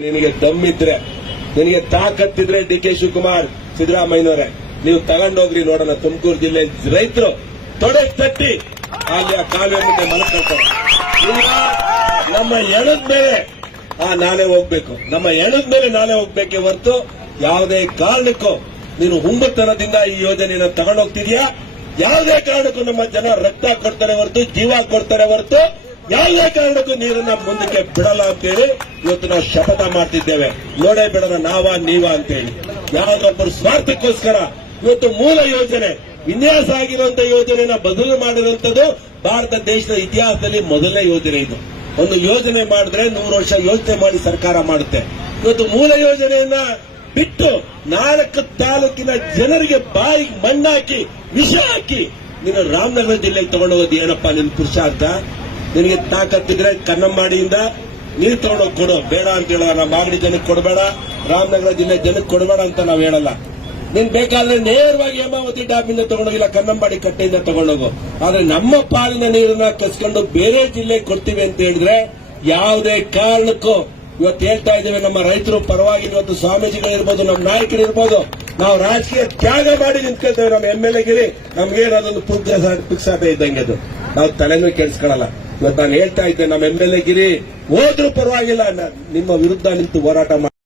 ನಿನಗೆ ದಮ್ಮಿದ್ರೆ, ನಿನಗೆ ತಾಕತ್ತಿದ್ರೆ ಡಿ ಕೆ ಶಿವಕುಮಾರ್, ಸಿದ್ದರಾಮಯ್ಯನವರೇ. ನೀವು ತಗೊಂಡೋಗ್ರಿ ನೋಡೋಣ, ತುಮಕೂರು ಜಿಲ್ಲೆ ರೈತರು ತೊಡೆ ತಟ್ಟಿ, ಅಲ್ಲಿ ಆ ಕಾಲುವೆ ಮುಂದೆ ನಮ್ಮ ಎಣದ ಮೇಲೆ, ಆ, ನಾನೇ ಹೋಗ್ಬೇಕು. ನಮ್ಮ ಎಣದ ಮೇಲೆ ನಾನೇ ಹೋಗ್ಬೇಕೆ ಹೊರತು ಯಾವುದೇ ಕಾರಣಕ್ಕೂ ನೀನು ಹುಂಬತನದಿಂದ ಈ ಯೋಜನೆಯನ್ನು ತಗೊಂಡೋಗ್ತಿದ್ಯಾ? ಯಾವುದೇ ಕಾರಣಕ್ಕೂ ನಮ್ಮ ಜನ ರಕ್ತ ಕೊಡ್ತಾರೆ ಹೊರತು, ಜೀವ ಕೊಡ್ತಾರೆ ಹೊರತು ಯಾವುದೇ ಕಾರಣಕ್ಕೂ ನೀರನ್ನ ಮುಂದಕ್ಕೆ ಬಿಡಲ್ಲ ಅಂತೇಳಿ ಇವತ್ತು ನಾವು ಶಪಥ ಮಾಡ್ತಿದ್ದೇವೆ. ನೋಡೇ ಬಿಡೋಣ ನಾವ, ನೀವ ಅಂತೇಳಿ. ಯಾವ್ದೊಬ್ಬರು ಸ್ವಾರ್ಥಕ್ಕೋಸ್ಕರ ಇವತ್ತು ಮೂಲ ಯೋಜನೆ, ವಿನ್ಯಾಸ ಆಗಿರುವಂತಹ ಯೋಜನೆಯನ್ನ ಬದಲು ಮಾಡಿರುವಂತದ್ದು ಭಾರತ ದೇಶದ ಇತಿಹಾಸದಲ್ಲಿ ಮೊದಲನೇ ಯೋಜನೆ ಇದು. ಒಂದು ಯೋಜನೆ ಮಾಡಿದ್ರೆ ನೂರು ವರ್ಷ ಯೋಚನೆ ಮಾಡಿ ಸರ್ಕಾರ ಮಾಡುತ್ತೆ. ಇವತ್ತು ಮೂಲ ಯೋಜನೆಯನ್ನ ಬಿಟ್ಟು ನಾಲ್ಕು ತಾಲೂಕಿನ ಜನರಿಗೆ ಬಾಯಿಗೆ ಮಣ್ಣಾಕಿ, ವಿಷ ಹಾಕಿ ನೀನು ರಾಮನಗರ ಜಿಲ್ಲೆಗೆ ತಗೊಂಡೋಗೋದು ಏನಪ್ಪಾ ನಿನ್ನ ಪುರುಷಾರ್ಥ? ನಿನಗೆ ತಾಕತ್ತಿದ್ರೆ ಕನ್ನಂಬಾಡಿಯಿಂದ ನೀರು ತಗೊಂಡೋಗಿ ಕೊಡು. ಬೇಡ ಅಂತ ಹೇಳೋ ನಮ್ಮ ಮಾಗಡಿ ಜನಕ್ಕೆ ಕೊಡಬೇಡ. ರಾಮನಗರ ಜಿಲ್ಲೆ ಜನಕ್ಕೆ ಕೊಡಬೇಡ ಅಂತ ನಾವು ಹೇಳಲ್ಲ. ನಿನ್ ಬೇಕಾದ್ರೆ ನೇರವಾಗಿ ಹೇಮಾವತಿ ಡ್ಯಾಮಿಂದ ತಗೊಂಡೋಗಿಲ್ಲ. ಕನ್ನಂಬಾಡಿ ಕಟ್ಟೆಯಿಂದ ತಗೊಂಡೋಗು. ಆದ್ರೆ ನಮ್ಮ ಪಾಲಿನ ನೀರನ್ನ ಕಸ್ಕೊಂಡು ಬೇರೆ ಜಿಲ್ಲೆ ಕೊಡ್ತೀವಿ ಅಂತ ಹೇಳಿದ್ರೆ ಯಾವುದೇ ಕಾರಣಕ್ಕೂ ಇವತ್ತು ಹೇಳ್ತಾ ಇದ್ದೇವೆ, ನಮ್ಮ ರೈತರು ಪರವಾಗಿ ಇವತ್ತು ಸ್ವಾಮೀಜಿಗಳಿರ್ಬೋದು, ನಮ್ಮ ನಾಯಕರಿರ್ಬೋದು. ನಾವು ರಾಜಕೀಯ ತ್ಯಾಗ ಮಾಡಿ ನಿಂತ್ಕೊಳ್ತೇವೆ. ನಮ್ಮ ಎಂ ಎಲ್ ಎಗಿರಿ ಪುಗ್ಗ ಪಿಕ್ಸಾಪೆ ಇದ್ದಂಗೆ ಅದು. ನಾವು ತಲೆನೂ ಕೆಡಿಸ್ಕೊಳ್ಳಲ್ಲ ಇವತ್ತು ನಾನು ಹೇಳ್ತಾ ಇದ್ದೆ, ನಮ್ಮ ಎಂ ಎಲ್ ಎ ಗಿರಿ, ಹೋದ್ರೂ ಪರವಾಗಿಲ್ಲ. ನಿಮ್ಮ ವಿರುದ್ಧ ನಿಂತು ಹೋರಾಟ ಮಾಡಿ